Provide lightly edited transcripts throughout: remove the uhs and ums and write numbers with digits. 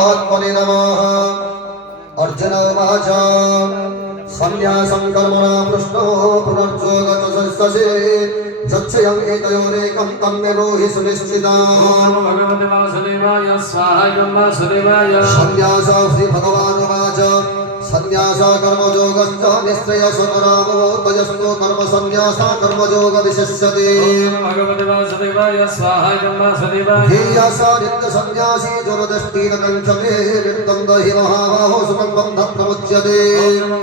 आत्मने नमः। अर्जुन उवाच सन्न्यासं कर्मणा पृष्ठो पुनर्जो गतसस्यसे यच्छयं एतयोरेकं तन्मे ब्रूहि सुनिश्चिताम्। भगवते वासुदेवाय स्वाहा वासुदेवाय सन्न्यास श्री भगवान् उवाच सन्न्यास कर्मयोगश्च निःश्रेयसकरामोदयस्तु कर्म सन्न्यास कर्मयोग विशिष्यते। भगवते वासुदेवाय स्वाहा वासुदेवाय ध्येयस नित्यसन्न्यासी जोरदष्टिन कञ्चमे निर्द्वन्द्वहि महाबाहो सुखं बन्धप्रमुच्यते।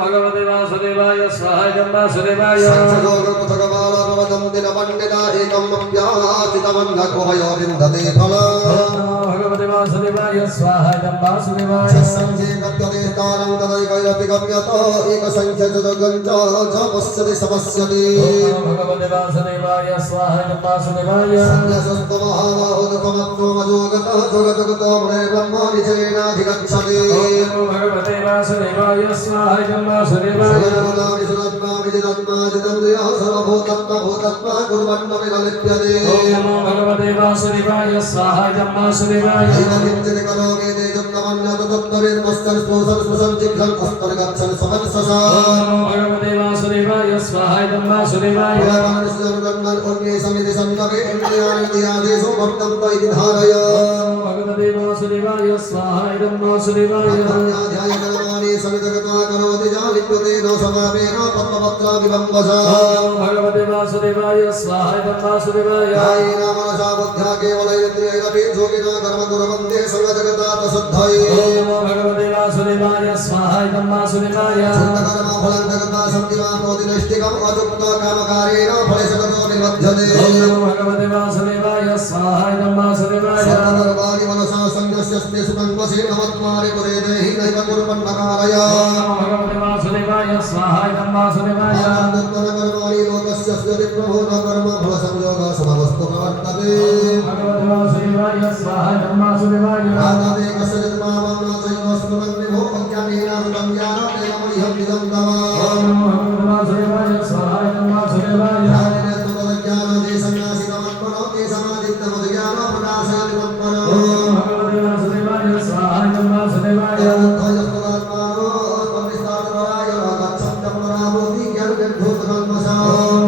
भगवते वासुदेवाय स्वाहा वासुदेवाय संयोगपथकबालभवतं दिनपण्डिता एकमप्यास्थितमन्धकोहयो विन्दते फलम्। भगवते वासुदेवाय स्वाहा वासुदेवाय संख्ये गम्यते स्थानं तदैकैरपि गम्यत एकसंख्यचतुर्गञ्च च पश्यति समस्यति। भगवते वासुदेवाय स्वाहा वासुदेवाय संन्यासस्तु महाबाहुदुःखमप्नोमजोगतः जगजगतो मुने ब्रह्मनिचयेनाधिगच्छति। भगवते वासुदेवाय स्वाहा वासुदेवाय सर्वभूतत्मा कुर्वन्न विलिप्यते। भगवते वासुदेवाय स्वाहा वासुदेवाय किञ्चित् करोगे तेजोत्तमन्यत तत्त्ववेत्मश्चन् स्पृशन् स्पृशन् जिघ्रन् हस्तर्गच्छन् समत्ससा। भगवते वासुदेवाय स्वाहा वासुदेवाय अन्ये समिति सन्नवे इन्द्रियाणीन्द्रियादेषु वर्तन्त इति धारय। भगवते वासुदेवाय स्वाहा वासुदेवाय ध्यायकरमाणि समितगत्वा करोति जालिप्यते न समापेन पद्मपत्राभिबम्बसा। भगवते वासुदेवाय स्वाहा वासुदेवाय कायेन मनसा बुद्ध्या केवलैन्द्रियैरपि योगिना कर्म कुर्वन्ते सर्वजगतात् शुद्धये। भगवते वासुदेवाय स्वाहा वासुदेवाय शुद्धकर्म फलं जगता सन्ति वा नोति नैष्टिकम् अयुक्तो कामकारेण फलशततो निबध्यते। भगवते वासुदेवाय स्वाहा वासुदेवाय सर्वकर्माणि मनसा संन्यस्यस्ते सुखं वशे नमत्वारि पुरे देहि नैव कुर्वन्नकारय। भगवते वासुदेवाय स्वाहा वासुदेवाय कर्माणि लोकस्य स्थिति प्रभो न कर्म फलसंयोग समवस्तु प्रवर्तते। भगवते वासुदेवाय स्वाहा वासुदेवाय आदते कस्य जन्मावं न चैव स्मरन् विभो अज्ञानेन हृतं ज्ञानेन मह्यं विदं तव। भगवते वासुदेवाय स्वाहा वासुदेवाय ज्ञानेन तदज्ञानदे सन्न्यासिनमत्मनो ते समाधित्तमधिज्ञानप्रकाशयति तत्परो। भगवते वासुदेवाय स्वाहा वासुदेवाय यत्तदात्मानो स्पन्दिस्तात्पराय गच्छन्तं पुनराभूति ज्ञानविद्धूतकल्मषा।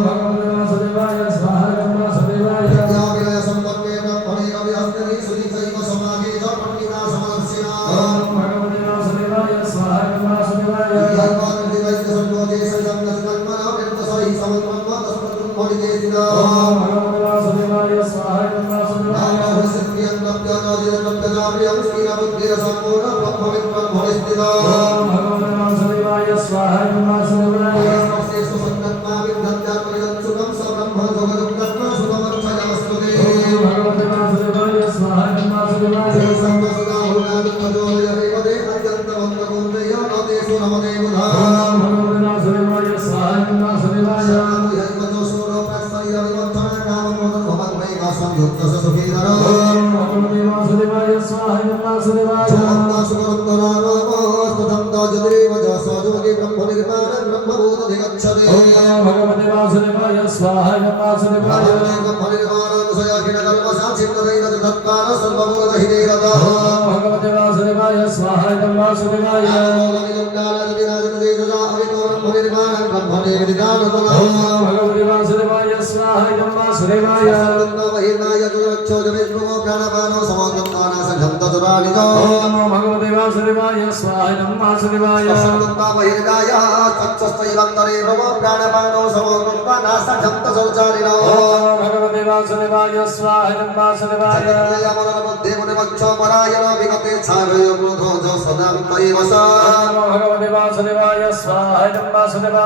भगवते वासुदेवाय स्वाहा वासुदेवाय विद्याविनयसम्पन्नेन फलेकविहस्तनि सुनिचैव समागे च पण्डिता समदर्शिना। भगवते वासुदेवाय स्वाहा वासुदेवाय भगवते वासुदेवाय स्वाहा वासुदेवाय भगवते वासुदेवाय स्वाहा वासुदेवाय भगवते वासुदेवाय स्वाहा वासुदेवाय भगवते वासुदेवाय स्वाहा वासुदेवाय भगवते वासुदेवाय स्वाहा वासुदेवाय भगवते वासुदेवाय स्वाहा वासुदेवाय भगवते वासुदेवाय स्वाहा वासुदेवाय भगवते वासुदेवाय स्वाहा वासुदेवाय भगवते वासुदेवाय स्वाहा वासुदेवाय भगवते वासुदेवाय स्वाहा वासुदेवाय भगवते वासुदेवाय स्वाहा वासुदेवाय